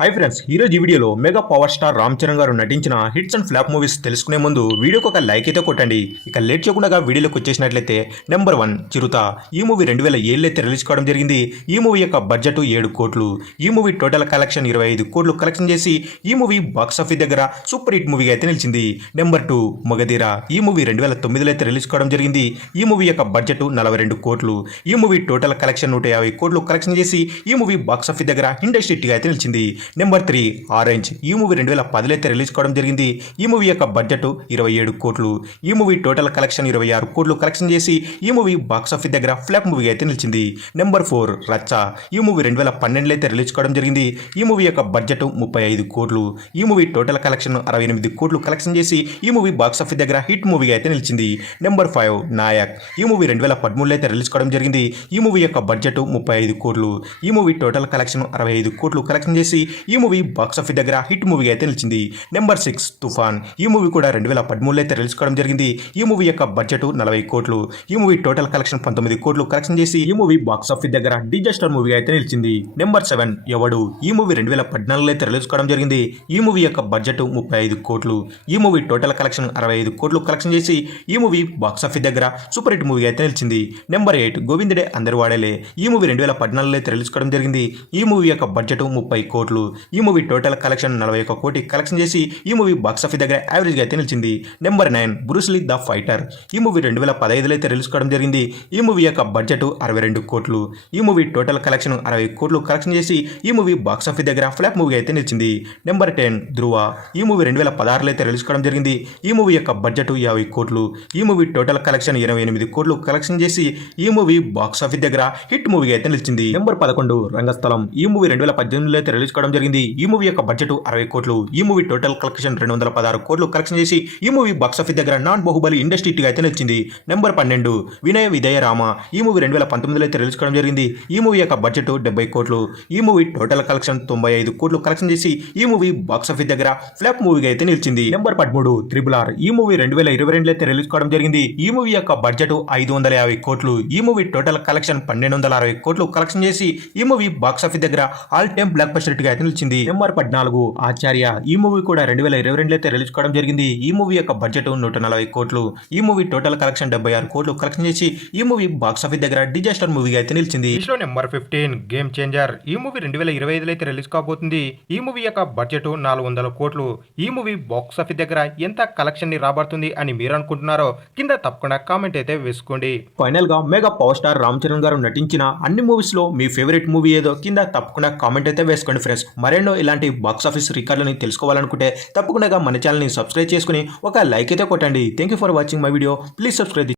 Hi friends, ఈరోజు ఈ వీడియోలో mega power star Ram Charan గారు నటించిన హిట్స్ అండ్ ఫ్లాప్ మూవీస్ తెలుసుకునే ముందు వీడియోకి ఒక లైక్ అయితే కొట్టండి. ఇక లేట్ చేయకుండా వీడియోలోకి వచ్చేసినట్లయితే నెంబర్ 1 చిరుత. ఈ మూవీ 2007 అయితే రిలీజ్ కావడం జరిగింది. ఈ మూవీ యొక్క బడ్జెట్ 7 కోట్లు. ఈ మూవీ టోటల్ కలెక్షన్ 25 కోట్లు కలెక్షన్ చేసి ఈ మూవీ బాక్స్ ఆఫీస్ దగ్గర సూపర్ హిట్ మూవీగా అయితే నిలిచింది. నెంబర్ 2 మగధీర. ఈ మూవీ 2009లో అయితే రిలీజ్ కావడం జరిగింది. ఈ మూవీ యొక్క బడ్జెట్ 42 కోట్లు. ఈ మూవీ టోటల్ కలెక్షన్ 150 కోట్లు కలెక్షన్ చేసి ఈ మూవీ బాక్స్ ఆఫీస్ దగ్గర ఇండస్ట్రీ హిట్గా అయితే నిలిచింది. Number 3 orange. ఈ మూవీ 2010లో అయితే రిలీజ్ కావడం జరిగింది. ఈ మూవీ యొక్క బడ్జెట్ 27 కోట్లు. ఈ మూవీ టోటల్ కలెక్షన్ 26 కోట్లు కలెక్షన్ చేసి ఈ మూవీ బాక్స్ ఆఫీస్ దగ్గర ఫ్లాప్ మూవీగా అయితే నిలిచింది. నెంబర్ 4 రచ్చ. ఈ మూవీ 2012లో అయితే రిలీజ్ కావడం జరిగింది. ఈ మూవీ యొక్క బడ్జెట్ 35 కోట్లు. ఈ మూవీ టోటల్ కలెక్షన్ 68 కోట్లు కలెక్షన్ చేసి ఈ మూవీ బాక్స్ ఆఫీస్ దగ్గర హిట్ మూవీగా అయితే నిలిచింది. నెంబర్ 5 నాయక్. ఈ మూవీ 2013లో అయితే రిలీజ్ కావడం జరిగింది. ఈ మూవీ యొక్క బడ్జెట్ 35 కోట్లు. ఈ మూవీ టోటల్ కలెక్షన్ 65 కోట్లు కలెక్షన్ చేసి ఈ మూవీ బాక్స్ ఆఫీస్ దగ్గర హిట్ మూవీగా అయితే నిలిచింది. నెంబర్ 6 తుఫాన్. ఈ మూవీ కూడా 2013లో అయితే రిలీజ్ కావడం జరిగింది. ఈ మూవీ యొక్క బడ్జెట్ 40 కోట్లు. ఈ మూవీ టోటల్ కలెక్షన్ 19 కోట్లు కలెక్షన్ చేసి ఈ మూవీ బాక్స్ ఆఫీస్ దగ్గర డిజాస్టర్ మూవీగా అయితే నిలిచింది. నెంబర్ 7 ఎవడు. ఈ మూవీ 2014లో అయితే రిలీజ్ కావడం జరిగింది. ఈ మూవీ యొక్క బడ్జెట్ 35 కోట్లు. ఈ మూవీ టోటల్ కలెక్షన్ 65 కోట్లు కలెక్షన్ చేసి ఈ మూవీ బాక్స్ ఆఫీస్ దగ్గర సూపర్ హిట్ మూవీగా అయితే నిలిచింది. నెంబర్ 8 గోవిందుడే అందరు వాడేలే. ఈ మూవీ 2014లో అయితే రిలీజ్ కావడం జరిగింది. ఈ మూవీ యొక్క బడ్జెట్ 30 కోట్లు. ఈ మూవీ టోటల్ కలెక్షన్ 41 కోటి కలెక్షన్ చేసి ఈ మూవీ బాక్స్ ఆఫీస్ దగ్గర యావరేజ్గా అయితే నిలిచింది. Number 9 Bruce Lee the fighter. ఈ మూవీ 2015లో అయితే రిలీజ్ కావడం జరిగింది. ఈ మూవీ యొక్క బడ్జెట్ 62 కోట్లు. ఈ మూవీ టోటల్ కలెక్షన్ 60 కోట్లు కలెక్షన్ చేసి ఈ మూవీ బాక్స్ ఆఫీస్ దగ్గర ఫ్లాప్ మూవీగా అయితే నిలిచింది. నెంబర్ 10 ధృవ. ఈ మూవీ 2016లో అయితే రిలీజ్ కావడం జరిగింది. ఈ మూవీ యొక్క బడ్జెట్ 50 కోట్లు. ఈ మూవీ టోటల్ కలెక్షన్ 28 కోట్లు కలెక్షన్ చేసి ఈ మూవీ బాక్స్ ఆఫీస్ దగ్గర హిట్ మూవీగా అయితే నిలిచింది. నెంబర్ 11 రంగస్థలం. ఈ మూవీ 2018లో అయితే రిలీజ్ కావడం జరిగింది. ఈ మూవీ యొక్క బడ్జెట్ 60 కోట్లు. ఈ మూవీ టోటల్ కలెక్షన్ 216 కోట్లు కలెక్షన్ చేసి ఈ మూవీ బాక్స్ ఆఫీస్ దగ్గర నాన్ బాహుబలి ఇండస్ట్రీ హిట్గా అయితే నిలిచింది. నెంబర్ 12 వినయ విజయ రామ. ఈ మూవీ 2019లో అయితే రిలీజ్ కావడం జరిగింది. ఈ మూవీ యొక్క బడ్జెట్ 70 కోట్లు. ఈ మూవీ టోటల్ కలెక్షన్ 95 కోట్లు కలెక్షన్ చేసి ఈ మూవీ బాక్స్ ఆఫీస్ దగ్గర ఫ్లాప్ మూవీగా అయితే నిలిచింది. Number 13 triple R. ఈ మూవీ 2022లో అయితే రిలీజ్ కావడం జరిగింది. ఈ మూవీ యొక్క బడ్జెట్ 550 కోట్లు. ఈ మూవీ టోటల్ కలెక్షన్ 1260 కోట్లు కలెక్షన్ చేసి ఈ మూవీ బాక్స్ ఆఫీస్ దగ్గర ఆల్ టైమ్ బ్లాక్ బస్టర్ హిట్గా అయితే నిలిచింది. నెంబర్ 14 ఆచార్య. ఈ మూవీ కూడా 2022లో అయితే రిలీజ్ కావడం జరిగింది. ఈ మూవీ యొక్క బడ్జెట్ 140 కోట్లు. ఈ మూవీ టోటల్ కలెక్షన్ 76 కోట్లు కలెక్షన్ చేసి ఈ మూవీ బాక్స్ ఆఫీస్ దగ్గర డిజాస్టర్ మూవీగా అయితే నిలిచింది. Number 15 game changer. ఈ మూవీ 2025లో అయితే రిలీజ్ కాబోతుంది. ఈ మూవీ యొక్క బడ్జెట్ 400 కోట్లు. ఈ మూవీ బాక్స్ ఆఫీస్ దగ్గర ఎంత కలెక్షన్ ని రాబడుతుంది అని మీరు అనుకుంటున్నారో కింద తప్పకుండా కామెంట్ అయితే వేసుకోండి. ఫైనల్ గా mega power star Ram Charan గారు నటించిన అన్ని మూవీస్ లో మీ ఫేవరెట్ మూవీ ఏదో కింద తప్పకుండా కామెంట్ అయితే వేసుకోండి ఫ్రెండ్స్. మరెన్నో ఇలాంటి బాక్స్ ఆఫీస్ రికార్డులని తెలుసుకోవాలనుకుంటే తప్పకుండా మన ఛానల్ని సబ్స్క్రైబ్ చేసుకుని ఒక లైక్ అయితే కొట్టండి. Thank you for watching my video. Please subscribe.